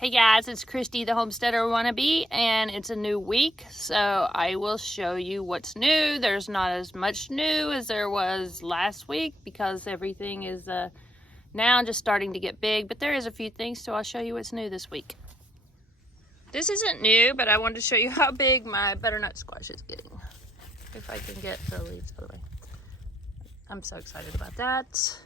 Hey guys, it's Christy the Homesteader Wannabe, and it's a new week, so I will show you what's new. There's not as much new as there was last week because everything is now just starting to get big, but there is a few things, so I'll show you what's new this week. This isn't new, but I wanted to show you how big my butternut squash is getting. If I can get the leaves out of the way. I'm so excited about that.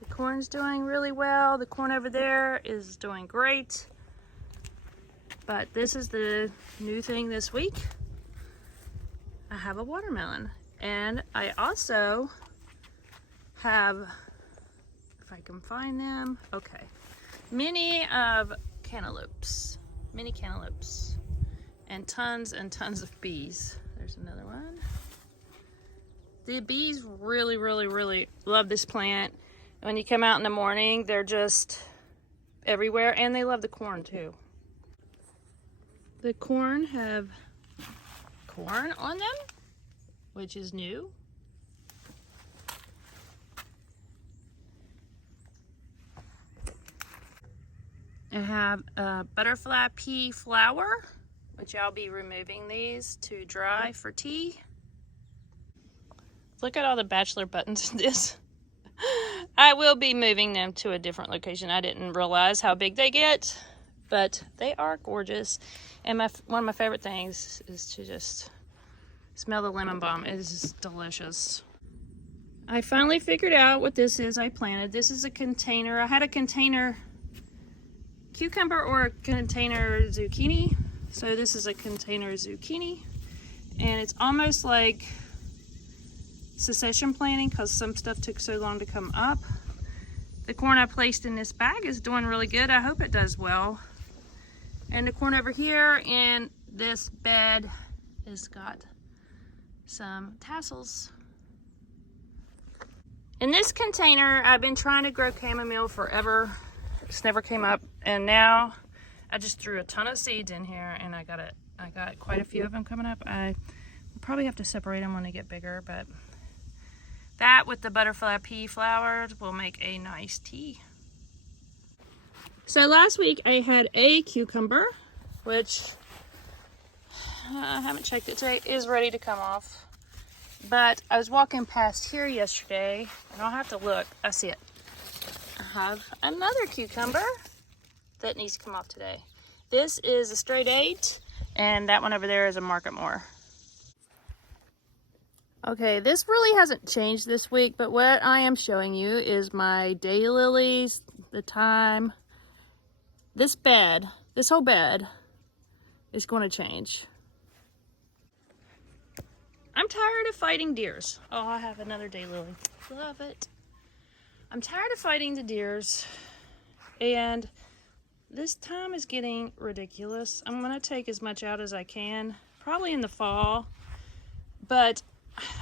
The corn's doing really well. The corn over there is doing great. But this is the new thing this week. I have a watermelon. And I also have, if I can find them, okay, many cantaloupes. Mini cantaloupes. And tons of bees. There's another one. The bees really love this plant. When you come out in the morning, they're just everywhere, and they love the corn too. The corn have corn on them, which is new. I have a butterfly pea flower, which I'll be removing these to dry for tea. Look at all the bachelor buttons in this. I will be moving them to a different location. I didn't realize how big they get, but they are gorgeous. And one of my favorite things is to just smell the lemon balm. It is delicious. I finally figured out what this is I planted. This is a container. I had a container cucumber or a container zucchini. So this is a container zucchini. And it's almost like succession planting because some stuff took so long to come up. The corn I placed in this bag is doing really good. I hope it does well. And the corn over here in this bed has got some tassels. In this container, I've been trying to grow chamomile forever. It's never came up, and now I just threw a ton of seeds in here, and I got quite a few of them coming up. I probably have to separate them when they get bigger, but that with the butterfly pea flowers will make a nice tea. So last week I had a cucumber, which I haven't checked it today, is ready to come off. But I was walking past here yesterday, and I'll have to look. I see it. I have another cucumber that needs to come off today. This is a straight 8, and that one over there is a Marketmore. Okay, this really hasn't changed this week, but what I am showing you is my daylilies, the thyme. This whole bed is going to change. I'm tired of fighting deers. Oh, I have another daylily. Love it. I'm tired of fighting the deers, and this thyme is getting ridiculous. I'm going to take as much out as I can, probably in the fall, but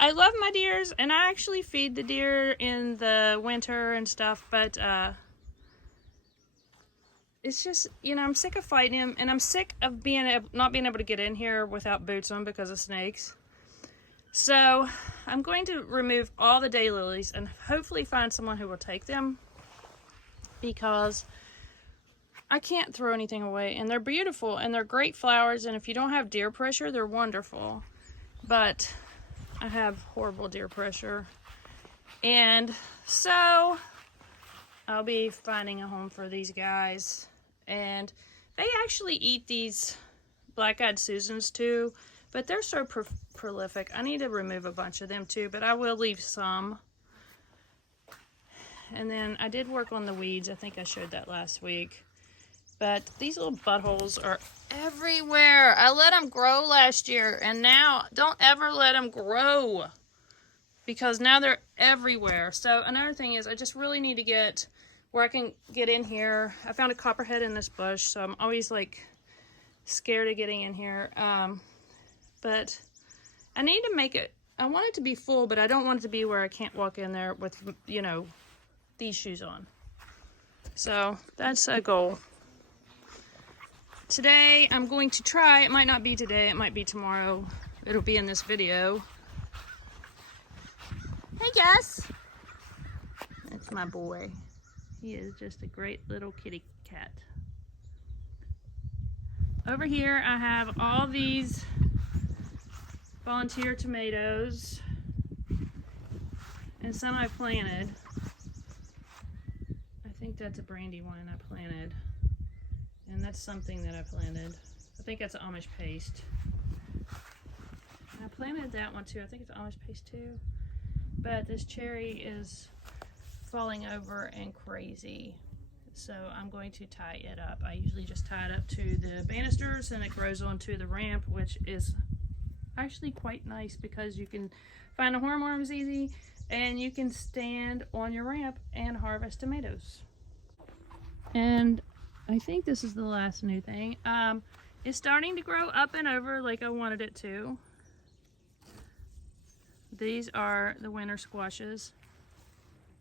I love my deers, and I actually feed the deer in the winter and stuff, but it's just, you know, I'm sick of fighting them, and I'm sick of not being able to get in here without boots on because of snakes. So I'm going to remove all the daylilies and hopefully find someone who will take them, because I can't throw anything away, and they're beautiful, and they're great flowers, and if you don't have deer pressure, they're wonderful. But I have horrible deer pressure, and so I'll be finding a home for these guys. And they actually eat these black-eyed Susans too, but they're so prolific. I need to remove a bunch of them too, but I will leave some. And then I did work on the weeds. I think I showed that last week. But these little buttholes are everywhere. I let them grow last year, and now don't ever let them grow, because now they're everywhere. So another thing is I just really need to get where I can get in here. I found a copperhead in this bush, so I'm always like scared of getting in here. But I need to make it, I want it to be full, but I don't want it to be where I can't walk in there with, you know, these shoes on. So that's a goal. Today I'm going to try, it might not be today, it might be tomorrow. It'll be in this video. Hey Gus! That's my boy. He is just a great little kitty cat. over here I have all these volunteer tomatoes, and some I planted. I think that's a Brandywine I planted, and that's something that I planted. I think that's Amish paste. And I planted that one too. I think it's Amish paste too. But this cherry is falling over and crazy, so I'm going to tie it up. I usually just tie it up to the banisters and it grows onto the ramp, which is actually quite nice because you can find the hornworms easy and you can stand on your ramp and harvest tomatoes. And I think this is the last new thing. It's starting to grow up and over like I wanted it to. These are the winter squashes.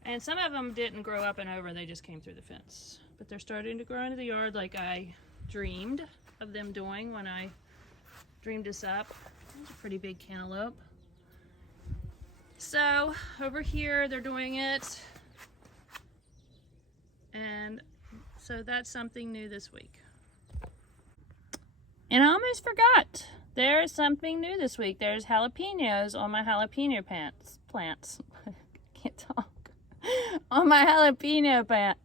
And some of them didn't grow up and over, they just came through the fence. But they're starting to grow into the yard like I dreamed of them doing when I dreamed this up. There's a pretty big cantaloupe. So over here they're doing it. And so that's something new this week. And I almost forgot. There's something new this week. There's jalapenos on my jalapeno plants. Can't talk. On my jalapeno plant.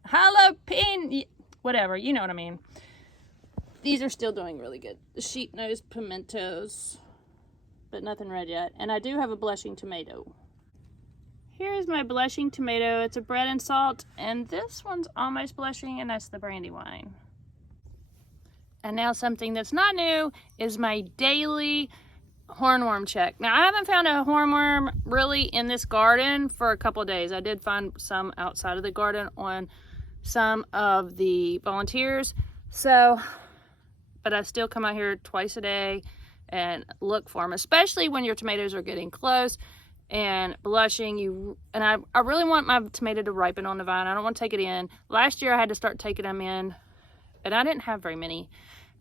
Whatever, you know what I mean. These are still doing really good. The sheep nose pimentos, but nothing red yet. And I do have a blushing tomato. Here's my blushing tomato. It's a bread and salt, and this one's almost blushing, and that's the Brandywine. And now something that's not new is my daily hornworm check. Now, I haven't found a hornworm really in this garden for a couple of days. I did find some outside of the garden on some of the volunteers. So, but I still come out here twice a day and look for them, especially when your tomatoes are getting close and blushing. I really want my tomato to ripen on the vine. I don't want to take it in. Last year I had to start taking them in, and I didn't have very many.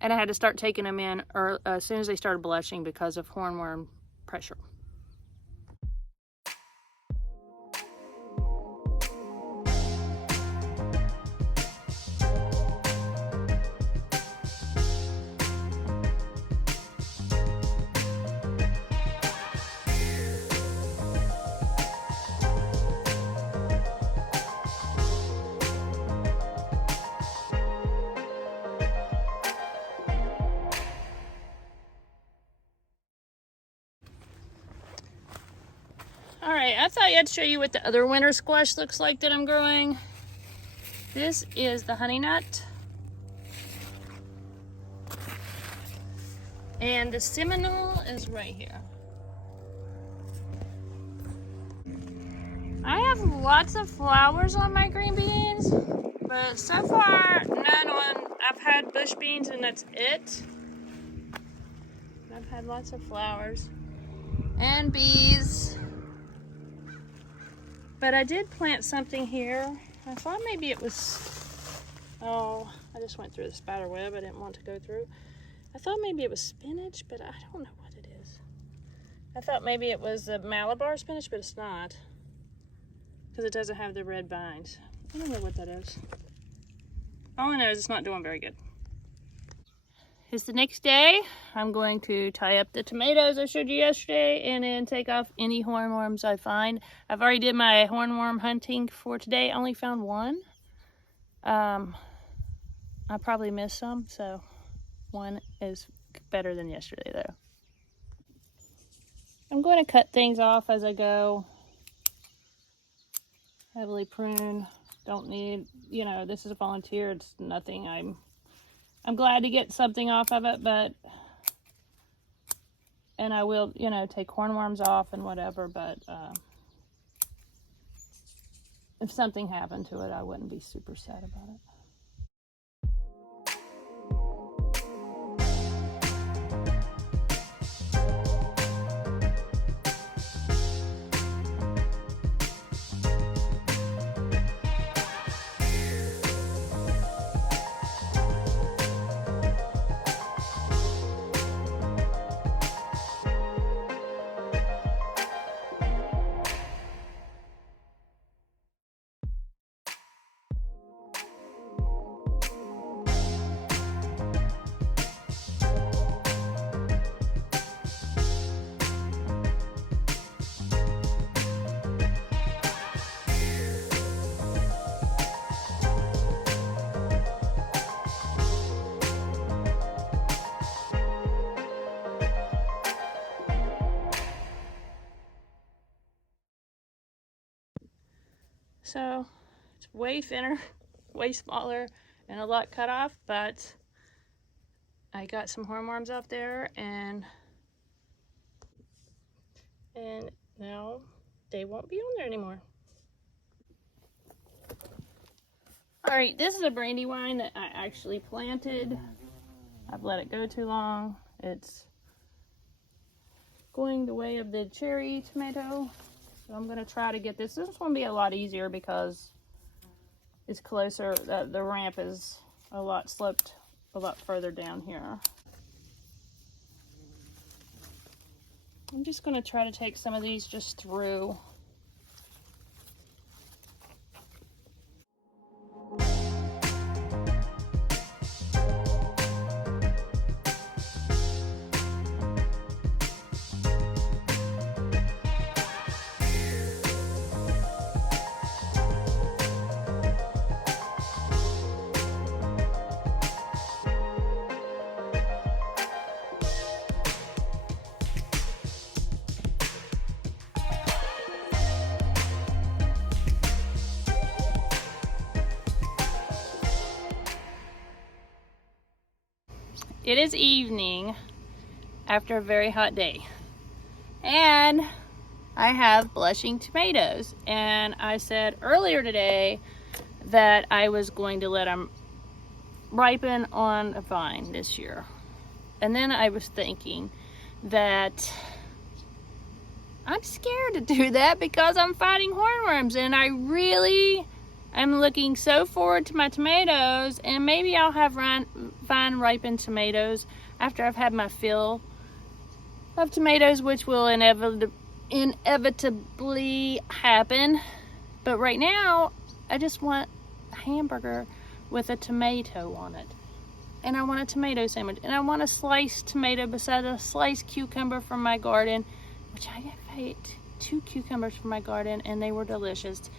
And I had to start taking them in as soon as they started blushing because of hornworm pressure. Alright, I thought I'd show you what the other winter squash looks like that I'm growing. This is the honey nut. And the Seminole is right here. I have lots of flowers on my green beans, but so far none on. I've had bush beans and that's it. I've had lots of flowers and bees. But I did plant something here. I thought maybe it was, I just went through the spider web. I didn't want to go through. I thought maybe it was spinach, but I don't know what it is. I thought maybe it was a Malabar spinach, but it's not. Because it doesn't have the red vines. I don't know what that is. All I know is it's not doing very good. It's the next day. I'm going to tie up the tomatoes I showed you yesterday and then take off any hornworms I find. I've already did my hornworm hunting for today. I only found one. I probably missed some, so one is better than yesterday though. I'm going to cut things off as I go. Heavily prune. Don't need, this is a volunteer. It's nothing. I'm glad to get something off of it, and I will, take hornworms off and whatever, but if something happened to it, I wouldn't be super sad about it. So it's way thinner, way smaller, and a lot cut off, but I got some hornworms out there, and now they won't be on there anymore. All right, this is a brandywine that I actually planted. I've let it go too long. It's going the way of the cherry tomato. So I'm gonna try to get this. This one will be a lot easier because it's closer. The ramp is a lot sloped a lot further down here. I'm just gonna try to take some of these just through. It is evening after a very hot day, and I have blushing tomatoes, and I said earlier today that I was going to let them ripen on a vine this year. And then I was thinking that I'm scared to do that because I'm fighting hornworms, and I really am looking so forward to my tomatoes, and maybe I'll have vine ripened tomatoes after I've had my fill of tomatoes, which will inevitably happen. But right now, I just want a hamburger with a tomato on it. And I want a tomato sandwich. And I want a sliced tomato beside a sliced cucumber from my garden, which I ate 2 cucumbers from my garden, and they were delicious.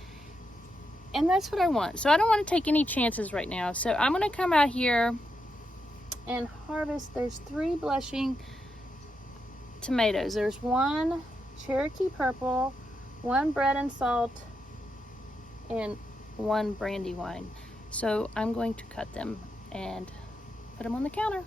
And that's what I want. So I don't want to take any chances right now. So I'm going to come out here and harvest. There's 3 blushing tomatoes. There's 1 Cherokee purple, 1 bread and salt, and 1 brandywine. So I'm going to cut them and put them on the counter.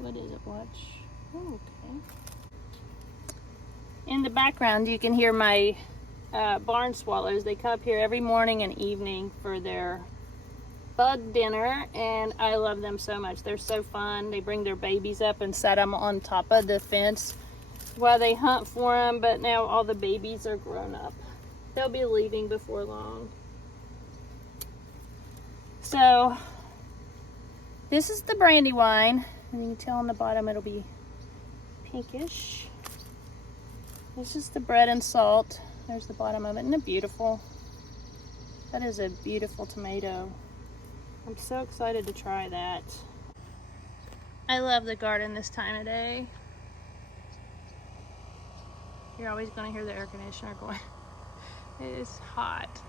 What is it, watch? Oh, okay. In the background, you can hear my barn swallows. They come up here every morning and evening for their bug dinner, and I love them so much. They're so fun. They bring their babies up and set them on top of the fence while they hunt for them, but now all the babies are grown up. They'll be leaving before long. So this is the brandywine, and you can tell on the bottom it'll be pinkish. This is the bread and salt. There's the bottom of it. Isn't it beautiful? That is a beautiful tomato. I'm so excited to try that. I love the garden this time of day. You're always going to hear the air conditioner going. It is hot.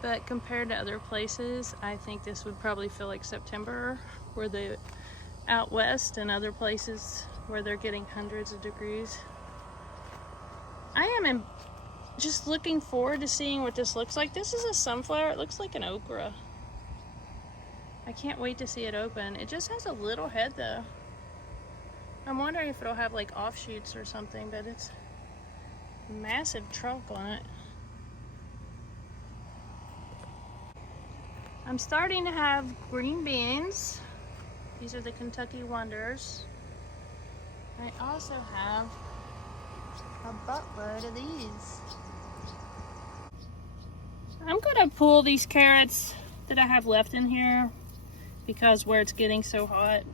But compared to other places, I think this would probably feel like September, where the out west and other places where they're getting hundreds of degrees. I am just looking forward to seeing what this looks like. This is a sunflower. It looks like an okra. I can't wait to see it open. It just has a little head though. I'm wondering if it'll have like offshoots or something, but it's a massive trunk on it. I'm starting to have green beans. These are the Kentucky Wonders. I also have a buttload of these. I'm gonna pull these carrots that I have left in here because where it's getting so hot.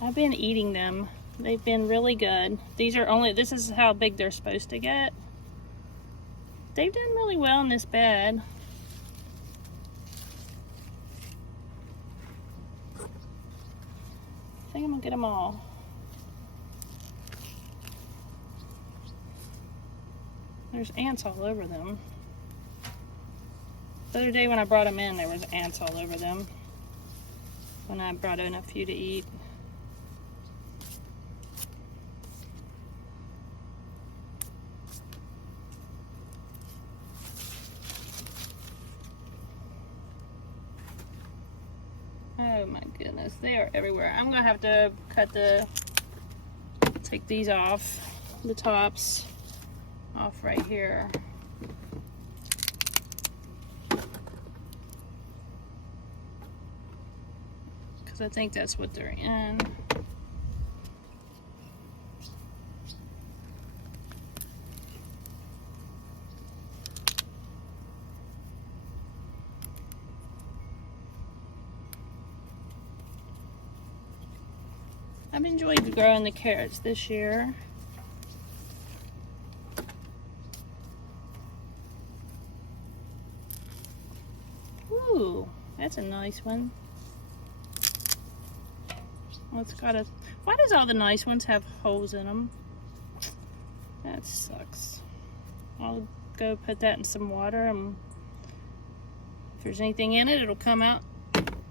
I've been eating them. They've been really good. This is how big they're supposed to get. They've done really well in this bed. I think I'm gonna get them all. There's ants all over them. The other day when I brought them in, there was ants all over them when I brought in a few to eat. Oh my goodness, they are everywhere. I'm gonna have to take these off, the tops off right here. Because I think that's what they're in. I've enjoyed growing the carrots this year. Ooh, that's a nice one. Well, it's got a... Why does all the nice ones have holes in them? That sucks. I'll go put that in some water, and if there's anything in it, it'll come out.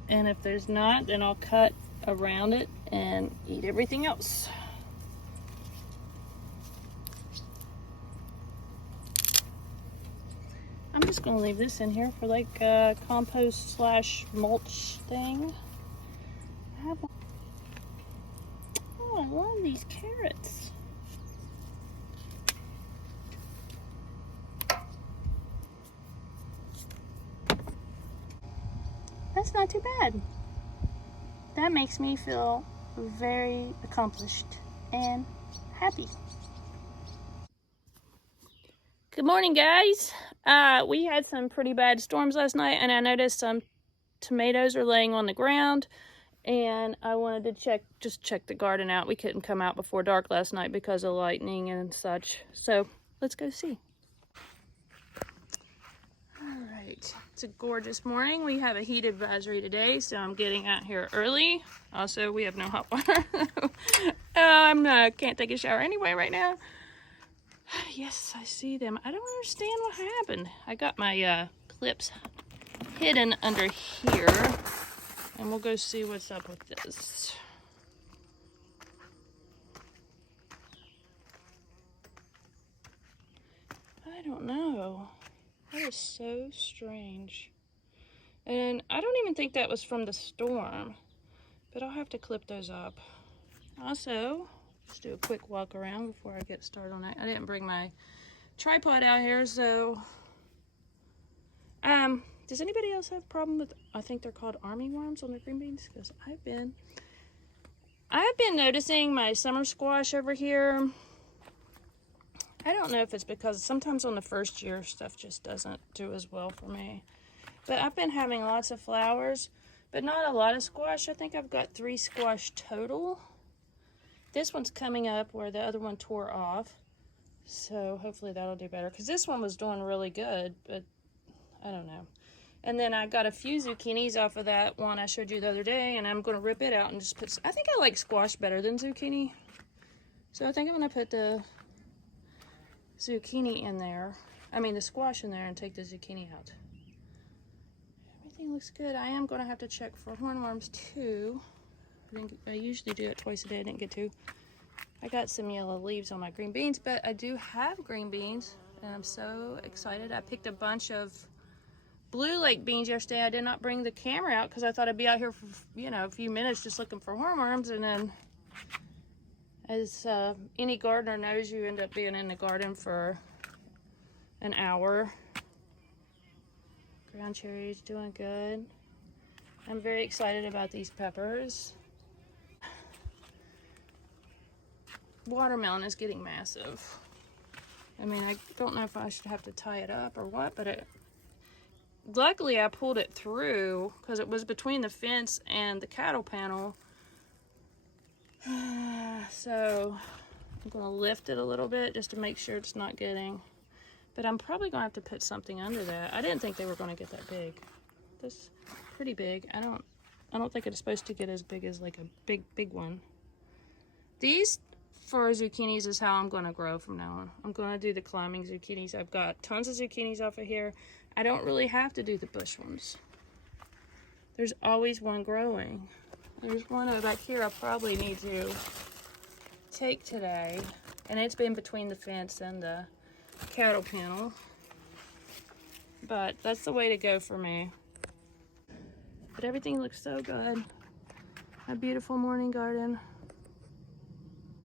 And if there's not, then I'll cut around it and eat everything else. I'm just gonna leave this in here for like a compost / mulch thing. Oh, I love these carrots. That's not too bad. That makes me feel very accomplished and happy. Good morning, guys. We had some pretty bad storms last night, and I noticed some tomatoes are laying on the ground, and I wanted to just check the garden out. We couldn't come out before dark last night because of lightning and such. So let's go see. Right. It's a gorgeous morning. We have a heat advisory today, so I'm getting out here early. Also, we have no hot water. Can't take a shower anyway right now. Yes, I see them. I don't understand what happened. I got my clips hidden under here, and we'll go see what's up with this. I don't know. That is so strange. And I don't even think that was from the storm, but I'll have to clip those up. Also, just do a quick walk around before I get started on that. I didn't bring my tripod out here, so does anybody else have a problem with, I think they're called army worms on their green beans? Because I've been noticing my summer squash over here. I don't know if it's because sometimes on the first year stuff just doesn't do as well for me. But I've been having lots of flowers, but not a lot of squash. I think I've got 3 squash total. This one's coming up where the other one tore off. So hopefully that'll do better. Because this one was doing really good, but I don't know. And then I got a few zucchinis off of that one I showed you the other day, and I'm going to rip it out and just put... I think I like squash better than zucchini. So I think I'm going to put the zucchini in there. I mean the squash in there and take the zucchini out. Everything looks good. I am going to have to check for hornworms too. I usually do it twice a day. I didn't get to. I got some yellow leaves on my green beans, but I do have green beans, and I'm so excited. I picked a bunch of Blue Lake beans yesterday. I did not bring the camera out because I thought I'd be out here for, you know, a few minutes just looking for hornworms, and then as any gardener knows, you end up being in the garden for an hour. Ground cherries doing good. I'm very excited about these peppers. Watermelon is getting massive. I mean, I don't know if I should have to tie it up or what, but luckily I pulled it through because it was between the fence and the cattle panel. So I'm going to lift it a little bit just to make sure it's not getting, but I'm probably going to have to put something under that. I didn't think they were going to get that big. This pretty big. I don't think it's supposed to get as big as like a big one. These for zucchinis is how I'm going to grow from now on. I'm going to do the climbing zucchinis. I've got tons of zucchinis off of here. I don't really have to do the bush ones. There's always one growing. There's one back here I probably need to take today. And it's been between the fence and the cattle kennel. But that's the way to go for me. But everything looks so good. My beautiful morning garden.